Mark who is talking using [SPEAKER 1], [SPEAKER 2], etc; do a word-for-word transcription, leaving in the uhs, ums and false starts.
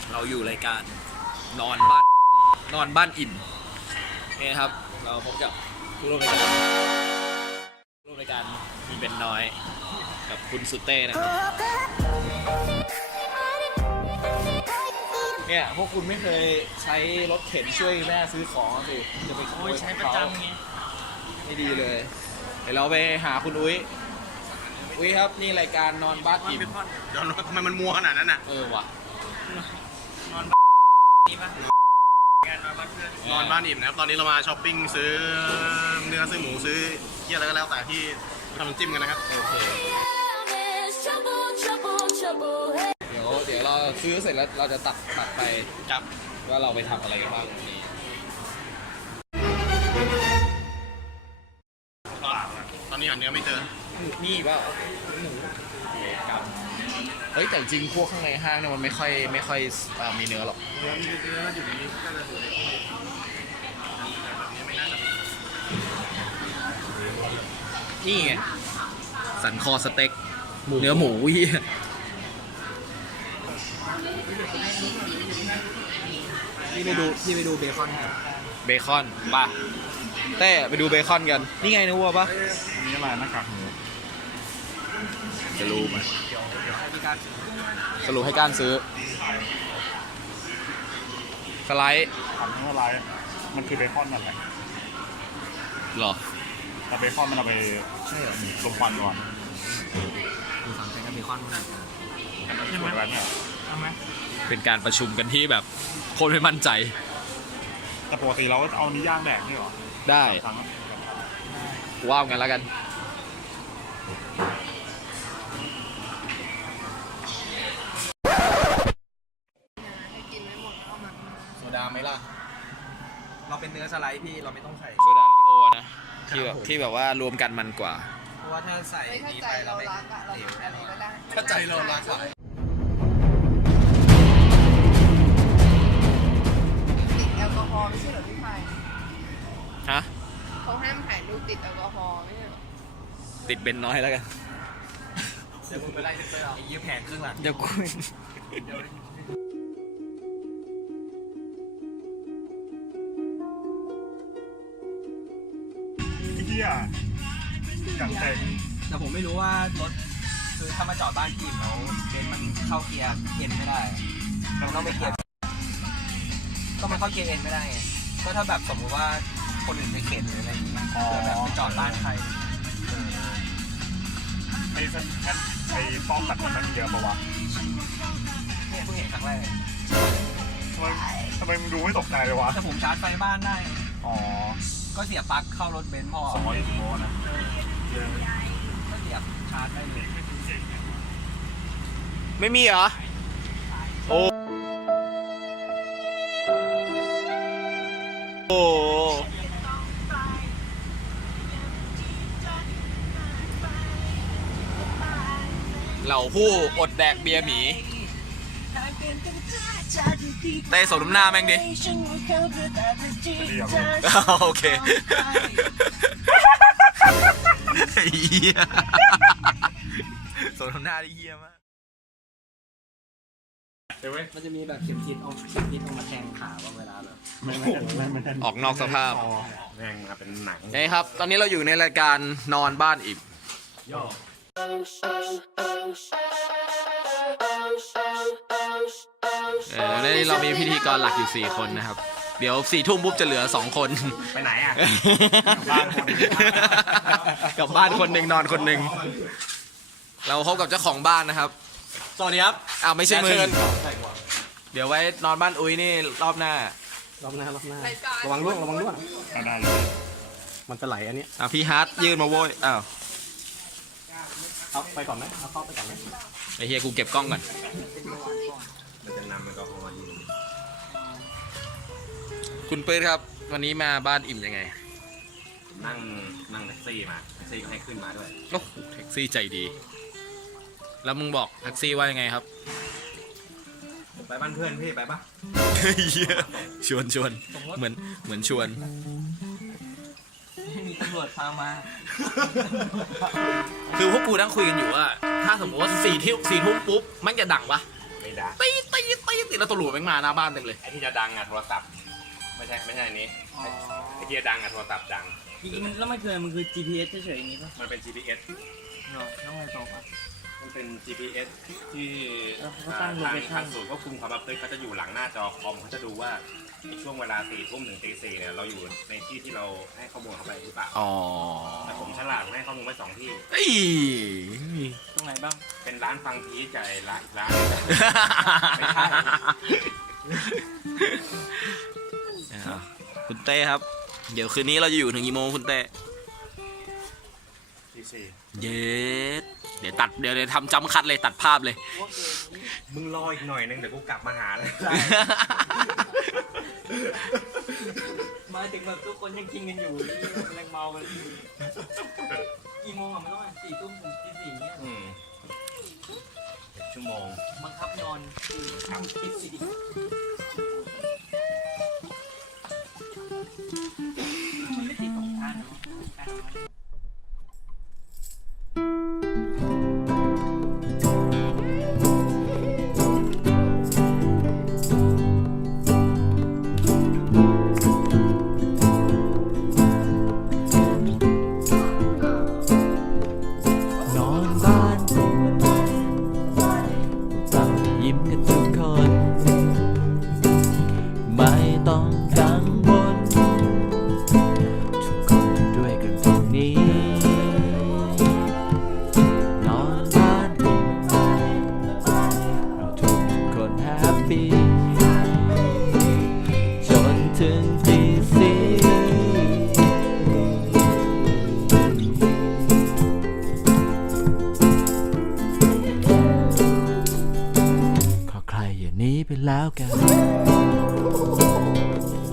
[SPEAKER 1] เราอยู่รายการนอนบ้านนอนบ้านอิ่มนี่ครับเราพบกับผู้ร่วมรายการผู้ร่วมรายการมีเป็นน้อยกับคุณสุเต้นะครับเนี่ยพวกคุณไม่เคยใช้รถเข็นช่วยแม่ซื้อของสิจะไปขโมยใช้ประจำไงไม่ดีเลยเดี๋ยวเราไปหาคุณอุ้ยอุ้ยครับนี่รายการนอนบ้านอิ่ม
[SPEAKER 2] เดี๋ยวทำไมมันมัวขนาดนั้นน่ะ
[SPEAKER 1] เออว่ะ
[SPEAKER 2] นอนนี่ปะนอนบ้านอิ่มนะครับตอนนี้เรามาช้อปปิ้งซื้อเนื้อซื้อหมูซื้อเยี่ยอะไรก็แล้วแต่ที่ทำน้ำจิ้มกันนะครับโอเค
[SPEAKER 1] เดี๋ยวเดี๋ยวเราซื้อเสร็จแล้วเราจะตัดตัดไป
[SPEAKER 2] ครับ
[SPEAKER 1] ว่าเราไปทำอะไรกันบ้างนี่
[SPEAKER 2] ตอนนี้หาเนื้อไม่เจอ
[SPEAKER 1] นี่เปล่าหมูกับเฮ้ยแต่จริงพวกข้างในห้างเนี่ยมันไม่ค่อยไม่ค่อยมีเนื้อหรอก
[SPEAKER 2] เนื้อมีเนื้ออยู่นี้ก็จะถือไม่น่าจะ
[SPEAKER 1] นี่ไงสันคอสเต็กเนื้อหมูเหี้ย
[SPEAKER 3] พี่ไปดูพี่ไปดูเบคอนกัน
[SPEAKER 1] เบคอนป่ะเต้ไปดูเบคอนกันนี่ไงนะวัวป่ะ
[SPEAKER 3] นี่อะไรหน้ากากหมู
[SPEAKER 1] จะรู้ไหมสรุปให้การซื้อสไลด์
[SPEAKER 3] ทำทั้งอะไรมันคือเบคอนนั่นแหละ
[SPEAKER 1] หรอ
[SPEAKER 3] แต่เบคอนมันเอาไปใช่เหรอลมควันก่อน
[SPEAKER 1] ดูสั่งใช้เบคอนมาก
[SPEAKER 3] ใช่ไหมอะไรเนี่ย
[SPEAKER 1] ทำไหมเป็นการประชุมกันที่แบบคนไม่มั่นใจ
[SPEAKER 3] แต่ปกติเราก็เอานี้ย่างแดกนี่หรอ
[SPEAKER 1] ได้ว้าวกันแล้วกันโซดาไหมล่ะ
[SPEAKER 3] เราเป็นเนื้อสไลด์พี่เราไม่ต้องใส่
[SPEAKER 1] โซดาลิโอนะที่แบบที่แบบว่ารวมกันมันกว่า
[SPEAKER 3] เพราะว่าถ้าใส่
[SPEAKER 4] นี่ไปเราไม่อะไรก็ได้
[SPEAKER 3] ถ้าใจเรารักอะ
[SPEAKER 4] ติดแอลกอฮอล์ไม่ใช่เหรอพี่ไผ่
[SPEAKER 1] ฮะ
[SPEAKER 4] เขาห้ามถ่ายรูปติดแอลกอฮอล์ไม่ใช่เหรอ
[SPEAKER 1] ติดเบนน้อยแล้วกัน
[SPEAKER 3] เดี๋ยวมึงไปไล่เซ็ตเตอร์เอาไอ้ยี่แผงครึ่งหลัง
[SPEAKER 1] เดี๋ยวกู
[SPEAKER 3] เฮียกังเต็ม
[SPEAKER 5] แต่ผมไม่รู้ว่ารถคือถ้ามาจอดบ้านจีนแล้วเบนซ์มันเข้าเกียร์เอ็นไม่ได้มันต้องไปเกียร์ก็มันเข้าเกียร์เอ็นไม่ได้ไงก็ถ้าแบบสมมติว่าคนอื่นไปเข็นหรืออะไรอย่างเงี้ยเกิดแบบไปจอดบ้านใคร
[SPEAKER 3] ไอ้สันงั้นไอ้ป้องตัดมันมันเยอะปะวะ
[SPEAKER 5] เนี่ยเพิ่งเห็นครั้งแรก
[SPEAKER 3] ทำไมทำไมมึงดูไม่ตกใจเลยวะ
[SPEAKER 5] แต่ผมชาร์จไฟบ้านได้
[SPEAKER 3] อ๋อ
[SPEAKER 5] ก็เสียบปลั๊กเข้ารถเบนซ์พอ
[SPEAKER 3] สองร้อยโวลต์นะ
[SPEAKER 5] ก็เสียบชาร์จได้เลย
[SPEAKER 1] ไม่มีเหรอโอ้โอ้เหล่าผู้อดแดกเบียร์หมีเต้สมน้ำหน้าแม่งดิโอเคเฮียสมน้ำหน้าได้เฮียมาก
[SPEAKER 5] มันจะมีแบบเข็มทิศเอาเข็มทิศเอามาแทงขาว่าเวลาแบบ
[SPEAKER 1] ออกนอกสภาพ
[SPEAKER 3] แม่งมาเป็นหนัง
[SPEAKER 1] นี่ครับตอนนี้เราอยู่ในรายการนอนบ้านอิ่ม
[SPEAKER 3] ย่อ
[SPEAKER 1] เออนี่เรามีพิธีกรหลักอยู่สี่คนนะครับเดี๋ยวสี่ทุ่มปุ๊บจะเหลือสองคน
[SPEAKER 3] ไปไหนอ่ะ
[SPEAKER 1] บ้านคนกับบ้านคนหนึ่งนอนคนหนึ่งเราพบกับเจ้าของบ้านนะครับ
[SPEAKER 5] สวัสดีครับ
[SPEAKER 1] อ้าวไม่ใช่มึงเดี๋ยวไว้นอนบ้านอุ้ยนี่รอบหน้าร
[SPEAKER 5] อบหน้ารอบหน้าระวังร่วงระวังร่วง
[SPEAKER 3] ได้เลย
[SPEAKER 5] มันจะไหลอันนี้
[SPEAKER 1] อ่ะพี่ฮาร์ดยื่นมาโว้ยอ้าว
[SPEAKER 5] เอาไปก่อนไหมเอาเข้าไปก่อนไหม
[SPEAKER 1] ไอ้เฮียกูเก็บกล้องก่อนคุณปื้ดครับวันนี้มาบ้านอิ่มยังไง
[SPEAKER 2] นั่งนั่งแท็กซี่มาแท็กซี่ก็ให้ขึ้นมาด้วย
[SPEAKER 1] โอ้โหแท็กซี่ใจดีแล้วมึงบอกแท็กซี่ว่ายังไงครับ
[SPEAKER 2] ไปบ้านเพื่อนพี่ไปปะ
[SPEAKER 1] ชวนชวนเหมือนเหมือนชวน
[SPEAKER 5] มีตำรวจพามา
[SPEAKER 1] คือพวกกูนั่งคุยกันอยู่ว่าถ้าสมมติว่าสี่ทุ่มสี่ทุ่มปุ๊บมันจะดังปะ
[SPEAKER 2] ไม่ดัง
[SPEAKER 1] ตีตีตีแล้วตำรวจแม่งมาหน้าบ้านเต็มเลย
[SPEAKER 2] ไอ้ที่จะดังอะโทรศัพท์ไม่ใช่ไม่ใช่อันนี้ไอ้ที่จะดังอะโทรศัพท์ดัง
[SPEAKER 5] จริงๆมันแล้วมันคือมันคือ จี พี เอส เฉยๆอย่างนี้ป่ะ
[SPEAKER 2] มันเป็น จี พี เอส
[SPEAKER 5] เนาะต้องไงต่อครับ
[SPEAKER 2] มันเป็น จี พี เอส ที่
[SPEAKER 5] แล้วเขาก็ตั้ง
[SPEAKER 2] ทาง
[SPEAKER 5] location
[SPEAKER 2] ทางศูนย์ควบคุมความประพฤติเขาจะอยู่หลังหน้าจอคอมเขาจะดูว่าในช่วงเวลาสี่ทุ่มถึงตีสี่เนี่ยเราอยู่ในที่ที่เราให้ข้อมูลเข้าไปหรือเปล่า
[SPEAKER 1] อ๋อ
[SPEAKER 2] แต่ผมฉลาดให้ข้อมูลไว้สองที่
[SPEAKER 1] เอ้ย
[SPEAKER 5] ตรงไหนบ้าง
[SPEAKER 2] เป็นร้านฟังพีชกับไอ้ร้านอีกร้าน ไม่ใช่
[SPEAKER 1] อ่ะคุณเต้ครับ เดี๋ยวคืนนี้เราจะอยู่ถึงกี่โมงคุณเต้
[SPEAKER 2] ตีสี่
[SPEAKER 1] เย็ดเดี๋ยวตัดเดี๋ยวเดี๋ยวทำจำคัดเลยตัดภาพเลย
[SPEAKER 2] มึงรออีกหน่อยนึงเดี๋ยวกูกลับมาหาเลย
[SPEAKER 5] มาถึงแบบทุกคนยังกินกันอยู่แรงเมากันกี่โมงอ่ะมันต้องสี่ทุ่มถึงตีสี่เนี่ย
[SPEAKER 2] อืมชั่วโมง
[SPEAKER 5] บังคับนอนคือทำตีสี่มันไม่ติดของทานเนาะ
[SPEAKER 6] นอนบ้านเรายิ้มกันทุกคน ไม่ต้องกังวลทุกคนอยู่ด้วยกันตรงนี้ นอนบ้านเราทุกทุกคนแฮปปี้จนถึงตีสี่ ขอใครอย่าหนีไปแล้วกัน